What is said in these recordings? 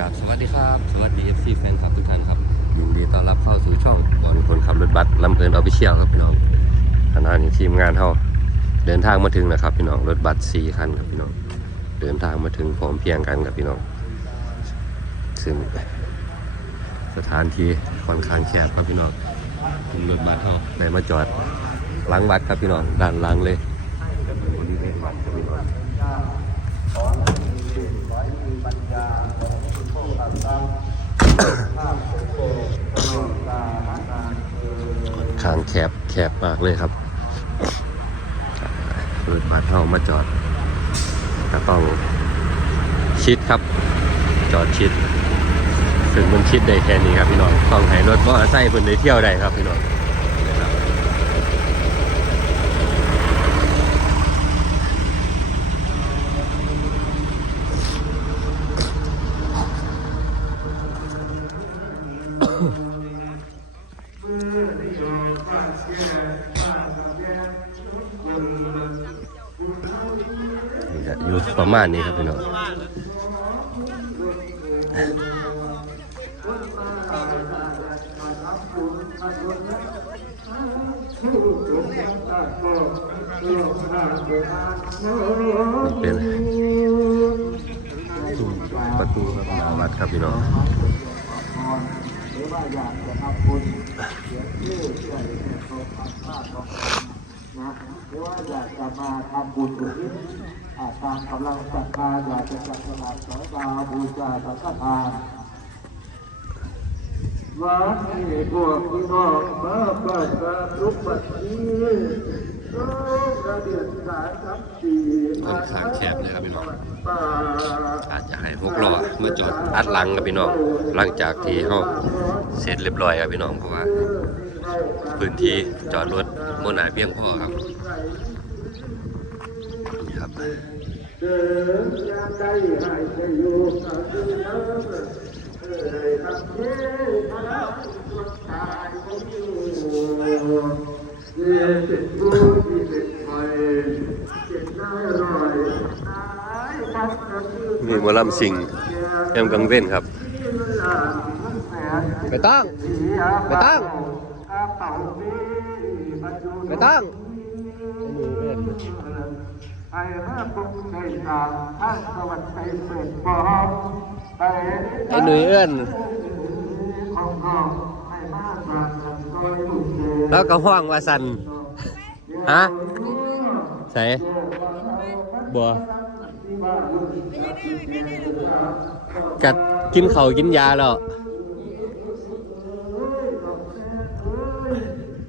ครับ สวัสดีครับ สวัสดี FC แฟนคลับทุกท่านครับ ยินดีต้อนรับเข้าสู่ช่องบอลคนขับรถบัสลำเพลินออฟฟิเชียลครับพี่น้องขณะนี้ทีมงานเขาเดินทางมาถึงแล้วครับพี่น้องรถบัสสี่คันครับพี่น้องเดินทางมาถึงพร้อมเพรียงกันครับพี่น้อง ซึ่งสถานที่ค่อนข้างแคบครับพี่น้องรถบัสเขาในมาจอดหลังวัดครับพี่น้องด้านหลังเลยบริเวณวัดครับพี่น้อง ค่อนข้าง แคบแคบมากเลยครับรถบัสเข้ามาจอดก็ต้องชิดครับ จอดชิดถึงมันชิดได้แค่นี้ครับพี่น้องต้องให้รถมอเตอร์ไซค์เพิ่นได้เที่ยวได้ครับพี่น้องนะครับนี่จะอยู่ ประมาณนี้ครับพี่น้องเป็นประตูครับนาวัดครับพี่น้องหรือว่าอยากจะทำบุญเสียชื่อเสียงเสียงของพระธาตุ นะหรือว่าอยากจะมาทำบุญอุทิศอ่าตามกำลังศรัทธาอยากจะจัดสลากสอยดาวบูชาสังฆทานวันนี้พวกพี่น้องมาปิดการลุกบัดนี้ลูกกระเดียดสายทับสี่ค่อนข้างแคบเลยครับพี่น้องอาจจะให้พวกล้อมาจอดอัดหลังครับพี่น้องหลังจากที่เขาเสร็จเรียบร้อยครับพี่น้องเพราะว่าพื้นที่จอดรถ โมนาเพียงพอครับนี่ครับเดินยามใดให้ใจอยู่กับที่เดิมเอ่ยคำเทพนาสุดท้ายของอยู่เย็นเป็นผู้ที่เป็นไฟเจ็บได้รอยตายพัดกระชือมีหมอลำสิงแอมกังเว้นครับ ไปตั้ง ไปตั้ง ไปตั้งไอ้มาปุกใจตามท่านสวัสดิ์ใจเปิดพร้อมไปไอ้หนุ่ยเอื้อนของเขาให้มาสร้างสรรค์โดยลูกเสือแล้วก็ห้องว่าสันฮะใส่บัวกัดกินเขาวกินยาแล้ว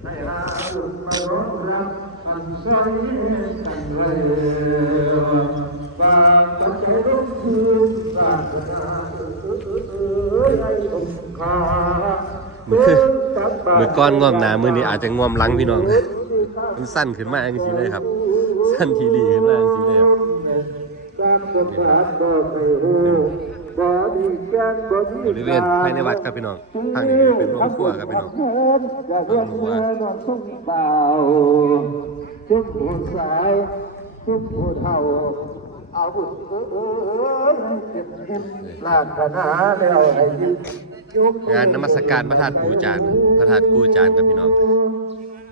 ให้ลาลูกมาร้องรับมันใส่กันเลยฝากปัจจัยลูกคือศาสนาเอ้ยให้องค์ข้า มือมือก้อนง่วมหนามือนี้อาจจะง่วมลังพี่น้องมันสั้นขึ้นมาอย่างนี้เลยครับ สั้นทีรีขึ้นมาอย่างนี้เลยครับบริเวณภายในวัดครับพี่น้องทางนี้เป็นโรงครัวครับพี่น้องอย่าเรียกเรือน้องทุ่งเบาชุมผู้สายชุมผู้เฒ่าเอาบุญเอ้ยเก็บเงินลาดนาแล้วให้ยึดยุค งานนมัสการพระธาตุปูจานพระธาตุกูจานครับพี่น้อง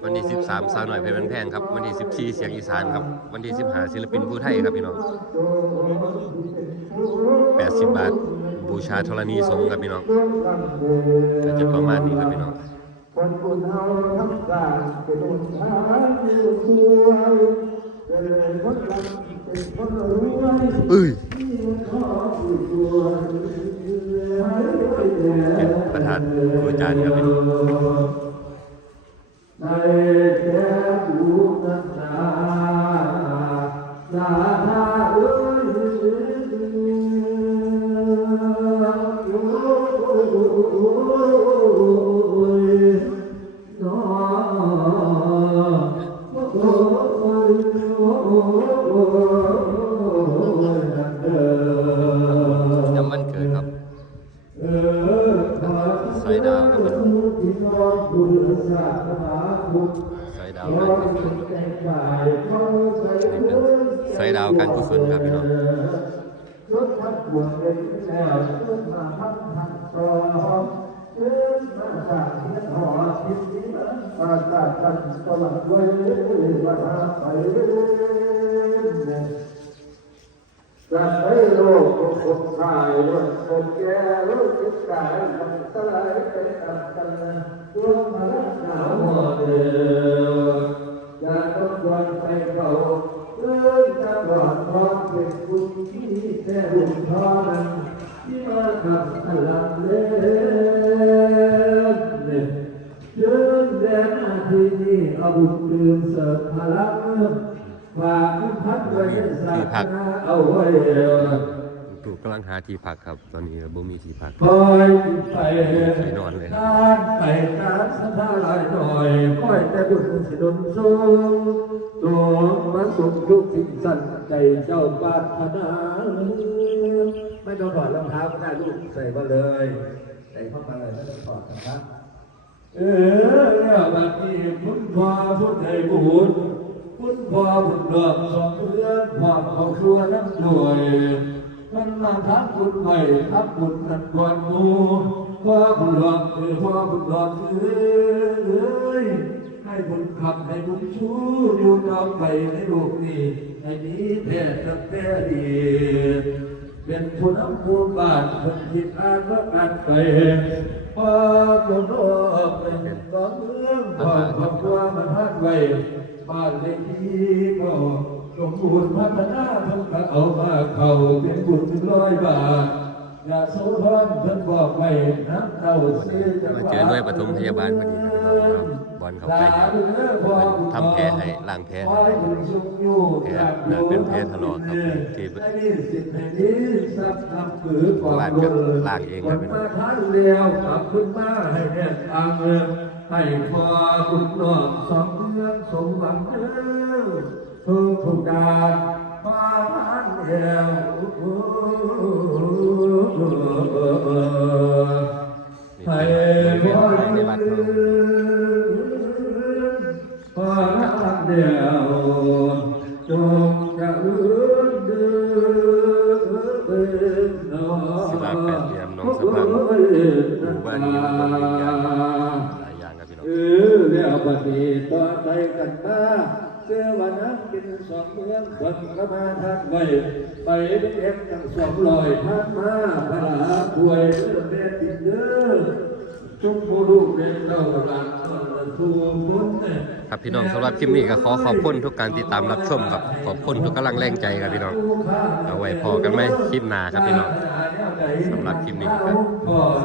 วันที่ 13 สาวหน่อยเพชรบ้านแพงครับ วันที่ 14 เสียงอีสานครับ วันที่ 15 ศิลปินผู้ไทยครับพี่น้อง 80 บาท บูชาธรณีสงฆ์ครับพี่น้องก็จะประมาณนี้ครับพี่น้องคนบุญเฮาทั้งกายเป็นบุญทานอยู่ช่วยเป็นคนลำเป็นคนรวยเอ้ยขอผู้ช่ว เป็นประธานกูจานครับพี่น้องในแก่ผู้นักนานาทาเอ้ย ดาวกันกุศลนี่เป็นใส่ดาวกันกุศลครับพี่น้องบวชเรียนแล้วขึ้นมาพักทันตรอขึ้นมาสร้างเฮียนหอทิศนี้มาสร้างกันตลอดไมาหาไปโลกคนตายโลกคนแก่โลกจิตใจมันสลายไปกับกันดวงพลังหนาวหมดเดียวอย่าต้องวนไปเก่าเลื่อนจะหลอดทองเป็นคุณที่ แค่หุ่นทอนั้นที่มากับพลังเล่นยืนแดนอาทิตย์นี้เอาบุญลืมเสิร์ฟพลังฝากพัดไว้ศาสนาเอาไว้ตู่กำลังหาที่พักครับ ตอนนี้บ่มีที่พักคอยไปไปนอนเลยตานไปตามสถานหลายหน่อยคอยแต่บุญสิดลสูงตัวมาสุขทุกสิ่งสั่นใจเจ้าปรารถนา ไม่ต้องถอดรองเท้าก็ได้ลูกใส่มาเลย ใส่เข้ามาเลยไม่ต้องถอดนะครับเออเนี่ยบัดนี้พุทธพ่อพุทธให้บุญพุทธพ่อพุทธดอกสองเพื่อนพ่อเขาครัวน้ำหน่วยมันมาทักบุญใหม่ทักบุญกันก่อนมูพ่อบุญหลอกเออพ่อบุญหลอกเอ้ยให้บุญขับให้บุญชูอยู่ต่อไปในโลกนี้ให้นี้แท้สักแท้ดี เป็นผู้นำผู้บ้านคนคิดอ่านว่าอ่านไปพอคนโลกเป็นกองเมืองพอครอบครัวมันพัดไว้บ้านเลขที่ก็สมบูรณ์พัฒนาเพิ่งก็เอามาเข้าเป็นบุญเป็นร้อยบาทอย่าโสธรเพิ่นบอกไว้น้ำเต้าเสียจะมาเจอด้วยปฐมพยาบาลพอดีครับพี่น้องครั บอลเข้าไปครับทำแผลให้ล้างแผลให้แผลน่าเป็นแผลถลอกครับที่ลากกันลากเองครับพี่น้องทางเดียวกลับขึ้นมาให้แน่ทางเงินให้พอคุณนอกสองเดือนสมหวังเด้อทุกทุกดานมาทางเดีย เมืองคนก็มาทักไว้ไปเป็นเอ็มตั้งสองลอยทักมาพระหาป่วยเรื่องแม่ติดเด้อจุกผู้ลูกเรียนเราหลังสู่พุทธครับพี่น้องสำหรับคลิปนี้ก็ขอขอบคุณทุกการติดตามรับชมครับขอบคุณทุกกำลังแรงใจครับพี่น้องเอาไว้พอกันไหมคลิปหน้าครับพี่น้องสำหรับคลิปนี้ครับ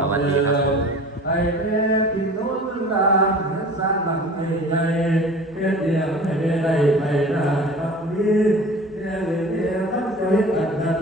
สวัสดีครับไอ้เด็กที่น้นลาสร้างหลังใหญ่เดียวให้ได้ไปได้ นี้เนี่ยเนี่ยท่านจะเห็นแบบนั้น